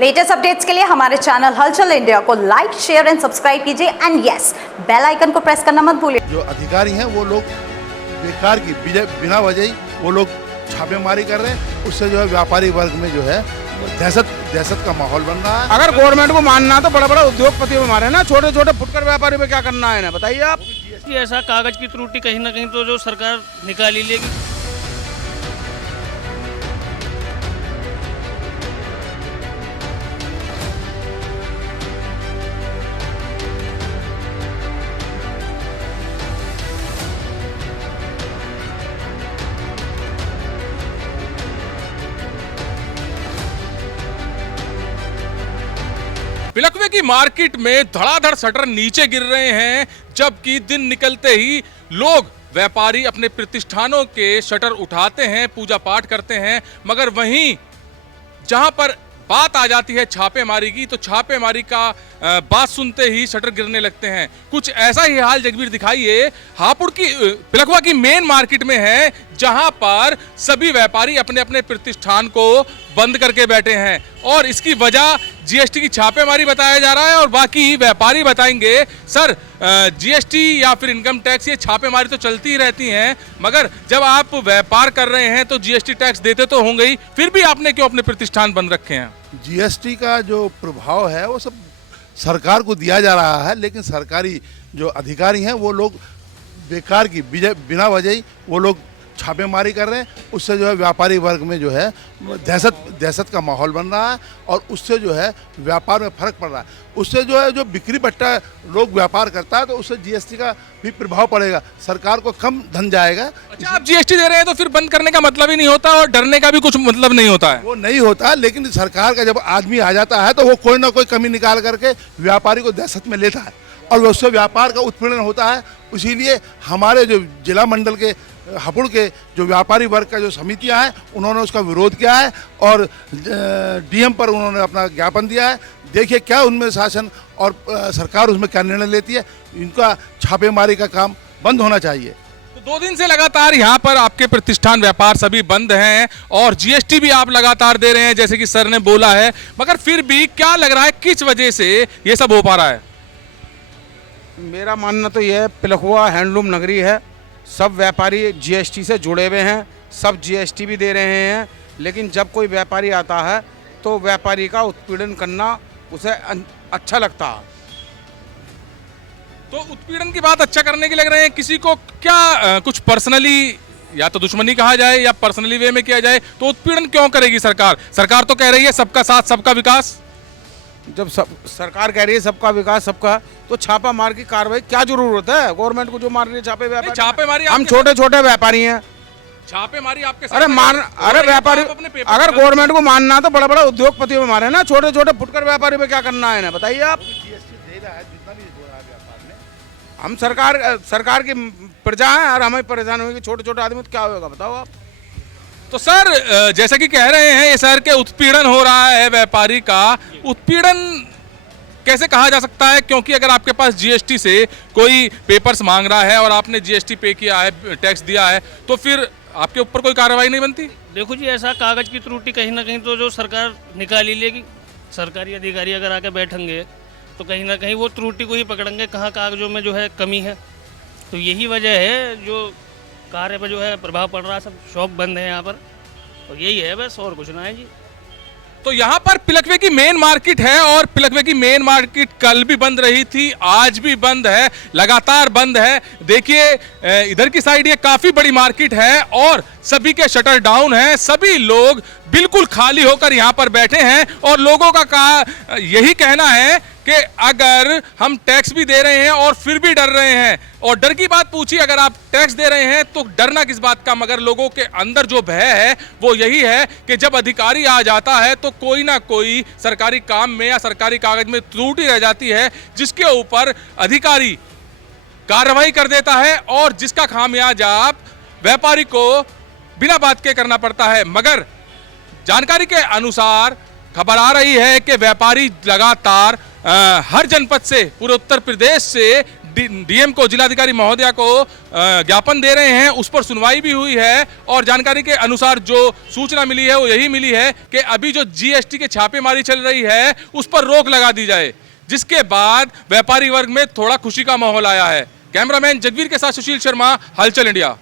Latest updates के लिए हमारे चैनल हलचल इंडिया को लाइक, शेयर एंड सब्सक्राइब कीजिए एंड यस, बेल आइकन को प्रेस करना मत भूलिए। जो अधिकारी हैं वो लोग बेकार की बिना वजह ही वो लोग छापेमारी कर रहे हैं। उससे जो है व्यापारी वर्ग में जो है दहशत का माहौल बन रहा है। अगर गवर्नमेंट को मानना तो बड़ा बड़ा उद्योगपति में मारे ना, छोटे छोटे फुटकर व्यापारी में क्या करना है ना, बताइए आप। ऐसा कागज की त्रुटि कहीं ना कहीं तो जो सरकार निकाल ही लेगी। पिलखवे की मार्केट में धड़ाधड़ शटर नीचे गिर रहे हैं, जबकि दिन निकलते ही लोग व्यापारी अपने प्रतिष्ठानों के शटर उठाते हैं, पूजा पाठ करते हैं। मगर वहीं जहां पर बात आ जाती है छापेमारी की, तो छापेमारी का बात सुनते ही शटर गिरने लगते हैं। कुछ ऐसा ही हाल जगबीर दिखाइए हापुड़ की पिलखवा की मेन मार्केट में है, जहां पर सभी व्यापारी अपने अपने प्रतिष्ठान को बंद करके बैठे हैं और इसकी वजह जीएसटी की छापेमारी बताया जा रहा है। और बाकी व्यापारी बताएंगे सर, जीएसटी या फिर इनकम टैक्स, ये छापेमारी तो चलती ही रहती हैं, मगर जब आप व्यापार कर रहे हैं तो जीएसटी टैक्स देते तो होंगे ही, फिर भी आपने क्यों अपने प्रतिष्ठान बंद रखे हैं? जीएसटी का जो प्रभाव है वो सब सरकार को दिया जा रहा है, लेकिन सरकारी जो अधिकारी हैं वो लोग बेकार की बिना वजह ही वो लोग छापेमारी कर रहे हैं। उससे जो है व्यापारी वर्ग में जो है दहशत का माहौल बन रहा है और उससे जो है व्यापार में फर्क पड़ रहा है। उससे जो है जो बिक्री बट्टा लोग व्यापार करता है तो उससे जीएसटी का भी प्रभाव पड़ेगा, सरकार को कम धन जाएगा। अच्छा, आप जीएसटी दे रहे हैं तो फिर बंद करने का मतलब ही नहीं होता और डरने का भी कुछ मतलब नहीं होता है? वो नहीं होता, लेकिन सरकार का जब आदमी आ जाता है तो वो कोई ना कोई कमी निकाल करके व्यापारी को दहशत में लेता है और उससे व्यापार का उत्पीड़न होता है। इसीलिए हमारे जो जिला मंडल के हापुड़ के जो व्यापारी वर्ग का जो समितियां हैं उन्होंने उसका विरोध किया है और डीएम पर उन्होंने अपना ज्ञापन दिया है। देखिए क्या उनमें शासन और सरकार उसमें क्या निर्णय लेती है। इनका छापेमारी का काम बंद होना चाहिए। तो 2 दिन से लगातार यहाँ पर आपके प्रतिष्ठान व्यापार सभी बंद हैं और जीएसटी भी आप लगातार दे रहे हैं, जैसे कि सर ने बोला है, मगर फिर भी क्या लग रहा है किस वजह से ये सब हो पा रहा है? मेरा मानना तो यह है, पिलखवा हैंडलूम नगरी है, सब व्यापारी जीएसटी से जुड़े हुए हैं, सब जीएसटी भी दे रहे हैं, लेकिन जब कोई व्यापारी आता है तो व्यापारी का उत्पीड़न करना उसे अच्छा लगता है। तो उत्पीड़न की बात अच्छा करने की लग रहे हैं, किसी को क्या कुछ पर्सनली या तो दुश्मनी कहा जाए या पर्सनली वे में किया जाए, तो उत्पीड़न क्यों करेगी सरकार? सरकार तो कह रही है सबका साथ सबका विकास। जब सरकार कह रही है सबका विकास सबका, तो छापा मार की कार्रवाई क्या जरूरत है गवर्नमेंट को जो मार रही है छापे व्यापारी? छापेमारी हम छोटे छोटे व्यापारी हैं, छापेमारी आपके अरे व्यापारी, अगर गवर्नमेंट को मानना तो बड़ा बड़ा उद्योगपति में मारे ना, छोटे छोटे फुटकर व्यापारी में क्या करना है ना, बताइए आप। हम सरकार की प्रजा है और हमें परेशान होगी, छोटे छोटे आदमी तो क्या होगा बताओ आप। तो सर, जैसा कि कह रहे हैं ये सर के उत्पीड़न हो रहा है व्यापारी का, उत्पीड़न कैसे कहा जा सकता है? क्योंकि अगर आपके पास जीएसटी से कोई पेपर्स मांग रहा है और आपने जीएसटी पे किया है, टैक्स दिया है, तो फिर आपके ऊपर कोई कार्रवाई नहीं बनती? देखो जी, ऐसा कागज की त्रुटि कहीं ना कहीं तो जो सरकार निकाल ही लेगी। सरकारी अधिकारी अगर आके बैठेंगे तो कहीं ना कहीं वो त्रुटि को ही पकड़ेंगे, कहाँ कागजों में जो है कमी है। तो यही वजह है जो कार्य पर जो है प्रभाव पड़ रहा है, सब शॉप बंद है यहाँ पर, और यही है बस, और कुछ ना है जी। तो यहाँ पर पिलखवे की मेन मार्केट है और पिलखवे की मेन मार्केट कल भी बंद रही थी, आज भी बंद है, लगातार बंद है। देखिए इधर की साइड ये काफी बड़ी मार्केट है और सभी के शटर डाउन हैं, सभी लोग बिल्कुल खाली होकर यहाँ पर बैठे हैं और लोगों का यही कहना है कि अगर हम टैक्स भी दे रहे हैं और फिर भी डर रहे हैं, और डर की बात पूछी, अगर आप टैक्स दे रहे हैं तो डरना किस बात का? मगर लोगों के अंदर जो भय है वो यही है कि जब अधिकारी आ जाता है तो कोई ना कोई सरकारी काम में या सरकारी कागज में त्रुटि रह जाती है, जिसके ऊपर अधिकारी कार्रवाई कर देता है और जिसका खामियाजा व्यापारी को बिना बात के करना पड़ता है। मगर जानकारी के अनुसार खबर आ रही है कि व्यापारी लगातार हर जनपद से, पूरे उत्तर प्रदेश से डीएम को, जिलाधिकारी महोदया को ज्ञापन दे रहे हैं। उस पर सुनवाई भी हुई है और जानकारी के अनुसार जो सूचना मिली है वो यही मिली है कि अभी जो जीएसटी के छापेमारी चल रही है उस पर रोक लगा दी जाए, जिसके बाद व्यापारी वर्ग में थोड़ा खुशी का माहौल आया है। कैमरामैन जगवीर के साथ सुशील शर्मा, हलचल इंडिया।